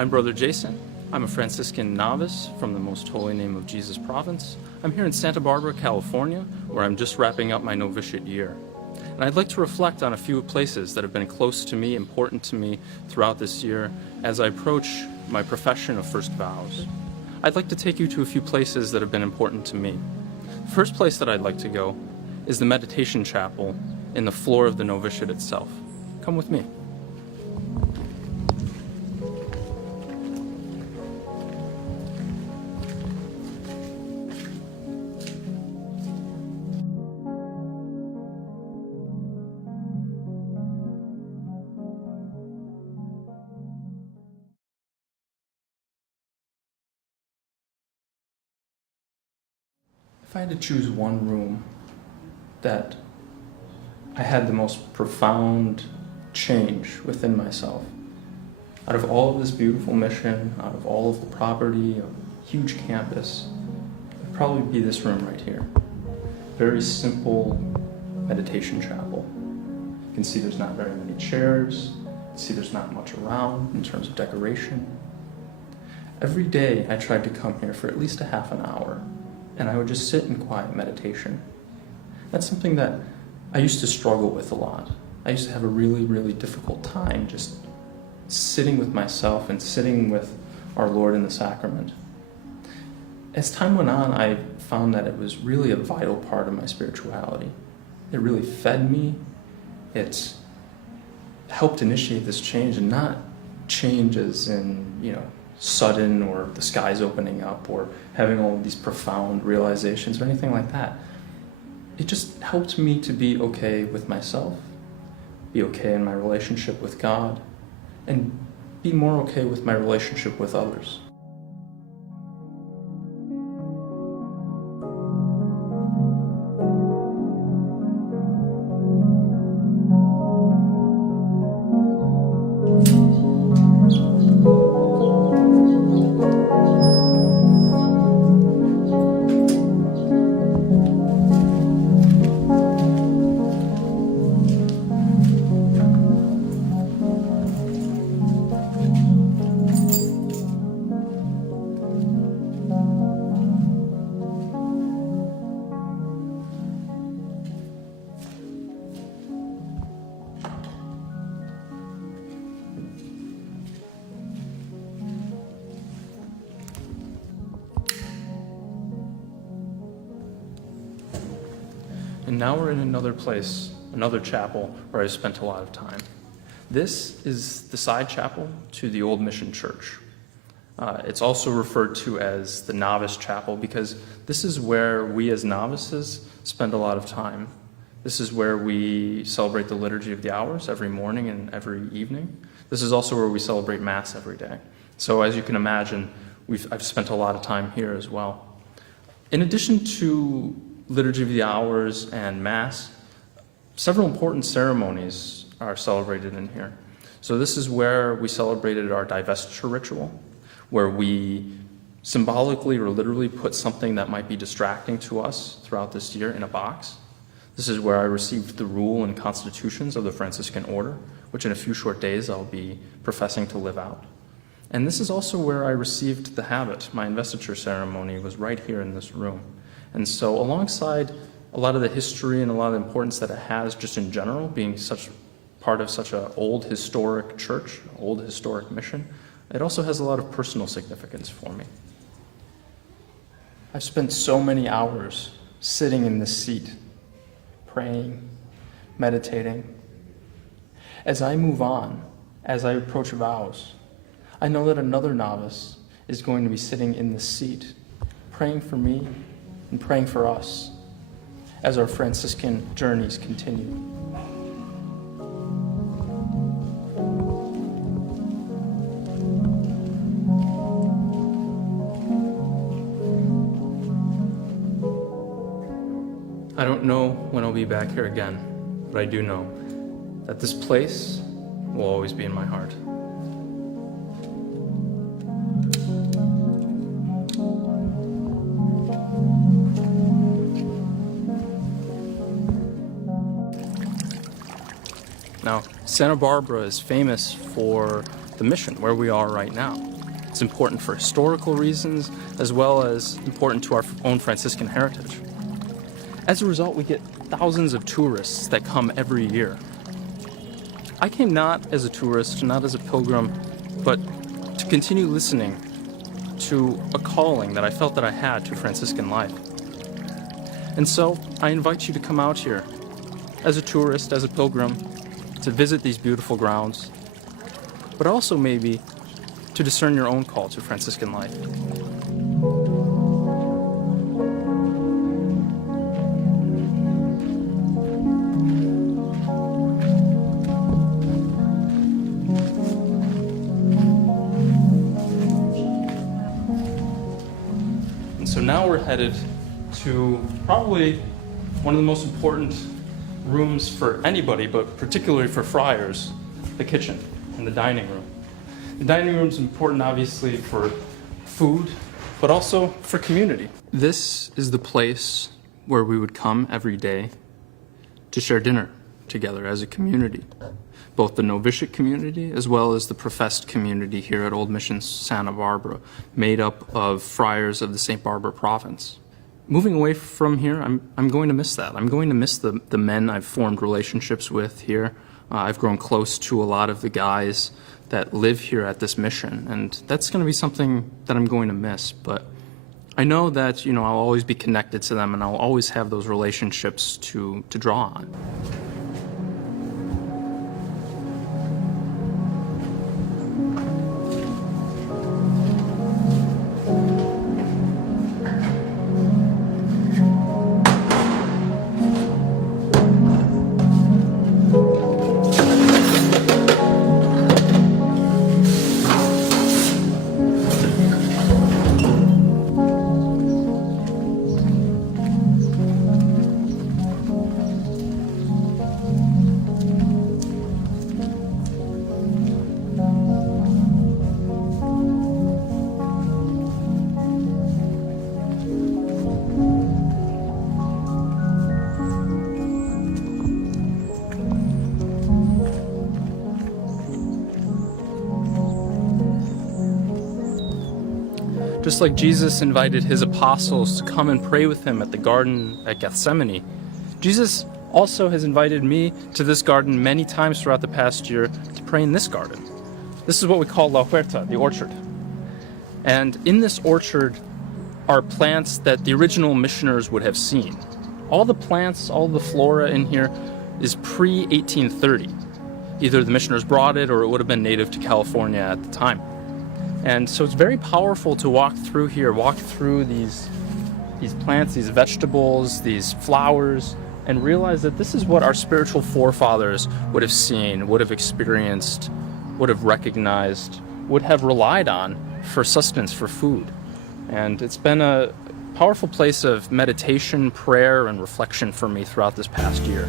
I'm Brother Jason. I'm a Franciscan novice from the Most Holy Name of Jesus province. I'm here in Santa Barbara, California, where I'm just wrapping up my novitiate year. And I'd like to reflect on a few places that have been close to me, important to me throughout this year as I approach my profession of first vows. I'd like to take you to a few places that have been important to me. The first place that I'd like to go is the meditation chapel in the floor of the novitiate itself. Come with me. If I had to choose one room that I had the most profound change within myself, out of all of this beautiful mission, out of all of the property, a huge campus, it would probably be this room right here. Very simple meditation chapel. You can see there's not very many chairs. You can see there's not much around in terms of decoration. Every day I tried to come here for at least a half an hour, and I would just sit in quiet meditation. That's something that I used to struggle with a lot. I used to have a really, really difficult time just sitting with myself and sitting with our Lord in the sacrament. As time went on, I found that it was really a vital part of my spirituality. It really fed me. It helped initiate this change, and not change as in, sudden or the skies opening up or having all of these profound realizations or anything like that. It just helped me to be okay with myself, be okay in my relationship with God, and be more okay with my relationship with others. And now we're in another place, another chapel, where I spent a lot of time. This is the side chapel to the old mission church. It's also referred to as the novice chapel because this is where we as novices spend a lot of time. This is where we celebrate the Liturgy of the Hours every morning and every evening. This is also where we celebrate Mass every day. So as you can imagine, I've spent a lot of time here as well. In addition to Liturgy of the Hours and Mass, several important ceremonies are celebrated in here. So this is where we celebrated our divestiture ritual, where we symbolically or literally put something that might be distracting to us throughout this year in a box. This is where I received the rule and constitutions of the Franciscan order, which in a few short days I'll be professing to live out. And this is also where I received the habit. My investiture ceremony was right here in this room. And so alongside a lot of the history and a lot of the importance that it has just in general, being such part of such an old historic church, old historic mission, it also has a lot of personal significance for me. I've spent so many hours sitting in this seat, praying, meditating. As I move on, as I approach vows, I know that another novice is going to be sitting in this seat, praying for me and praying for us as our Franciscan journeys continue. I don't know when I'll be back here again, but I do know that this place will always be in my heart. Now, Santa Barbara is famous for the mission, where we are right now. It's important for historical reasons, as well as important to our own Franciscan heritage. As a result, we get thousands of tourists that come every year. I came not as a tourist, not as a pilgrim, but to continue listening to a calling that I felt that I had to Franciscan life. And so I invite you to come out here as a tourist, as a pilgrim, to visit these beautiful grounds, but also maybe to discern your own call to Franciscan life. And so now we're headed to probably one of the most important rooms for anybody, but particularly for friars, the kitchen and the dining room. The dining room is important, obviously, for food, but also for community. This is the place where we would come every day to share dinner together as a community, both the novitiate community as well as the professed community here at Old Mission Santa Barbara, made up of friars of the St. Barbara province. Moving away from here, I'm going to miss that. I'm going to miss the men I've formed relationships with here. I've grown close to a lot of the guys that live here at this mission, and that's going to be something that I'm going to miss. But I know that, I'll always be connected to them, and I'll always have those relationships to draw on. Just like Jesus invited his apostles to come and pray with him at the garden at Gethsemane, Jesus also has invited me to this garden many times throughout the past year to pray in this garden. This is what we call La Huerta, the orchard. And in this orchard are plants that the original missioners would have seen. All the plants, all the flora in here is pre-1830. Either the missioners brought it or it would have been native to California at the time. And so it's very powerful to walk through here, walk through these plants, these vegetables, these flowers, and realize that this is what our spiritual forefathers would have seen, would have experienced, would have recognized, would have relied on for sustenance, for food. And it's been a powerful place of meditation, prayer, and reflection for me throughout this past year.